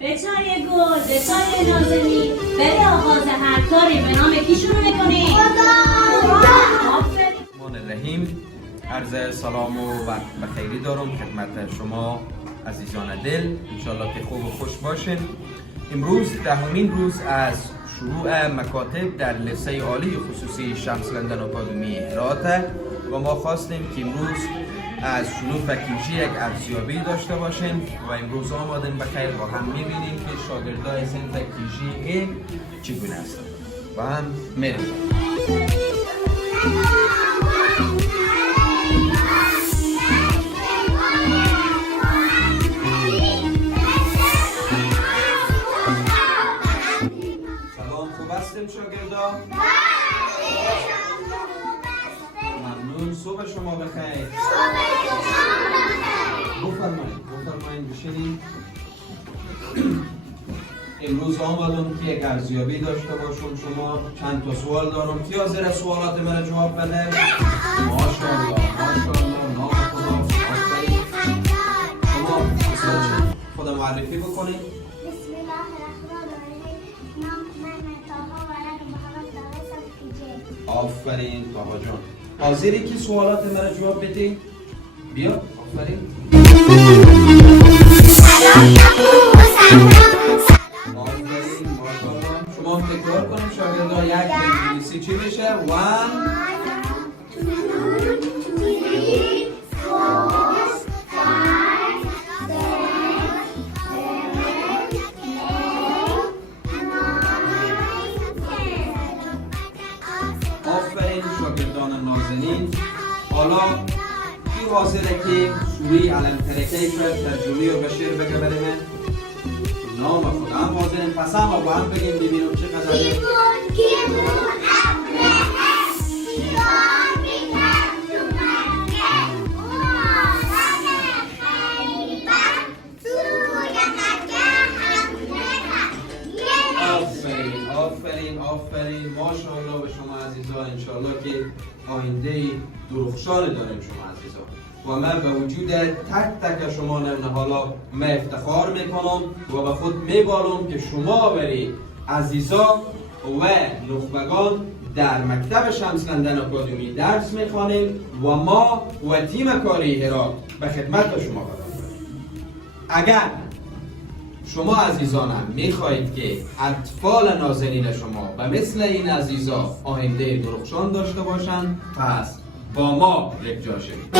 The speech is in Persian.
به چای گل، به چای نازنین، برای آغاز هر کاری به نام کی شروع میکنیم؟ خدا رحیم. عرض سلام و وقت بخیری دارم خدمت شما عزیزان دل. انشالله که خوب و خوش باشین. امروز دهمین روز از شروع مکاتب در لیسه عالی خصوصی شمس لندن آکادمی هرات و ما خواستیم که امروز از شروع فکیجی یک ارزیابی داشته باشیم و امروز آمدیم بخیر با هم میبینیم که شاگردای صنف فکیجی چگونه هستند و هم میریم. سلام، خوب هستیم شاگردا؟ ممنون. صبح شما بخیر. بفرمایید بشینید. امروز آمدم که یک ارزیابی داشته باشم. شما چند تا سوال دارم. کی حاضر سوالات من جواب بده؟ ماشاءالله نام خدا. شما خود معرفی بکنید. بسم الله الرحمن الرحیم. نام من طاها ولد محمد داوود فکیجی. آفرین طاها جان. حاضری که سوالات من جواب بدی؟ بیا. آفرین. ماشاءالله. شما هم تکرار کنیم شاگردا. یک انگلیسی چی میشه؟ 1 آفرین شاگردان نازنین. حالا کی حاضره که سوری علم ترکه ترجمه و بشیر بگه برای من؟ نام خدا هم حاضرین. پس هم با هم بگیم ببینم چه قدره. آفرین ماشاءالله به شما عزیزان. انشالله که آینده درخشان داریم شما عزیزان و من به وجود تک تک شما حالا من افتخار میکنم و به خود میبالم که شما بری عزیزان و نخبگان در مکتب شمس لندن آکادمی درس میخوانیم و ما و تیم کاری هرات به خدمت شما قرار داریم. اگر شما عزیزانم میخواهید که اطفال نازنین شما و مثل این عزیزا آینده درخشان داشته باشند، پس با ما یک جا شوید.